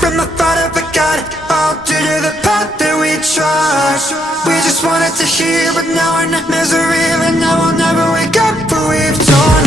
from the thought of a God, all due to the path that we trod. We just wanted to heal, but now we're in misery, and now we'll never wake up, but we've torn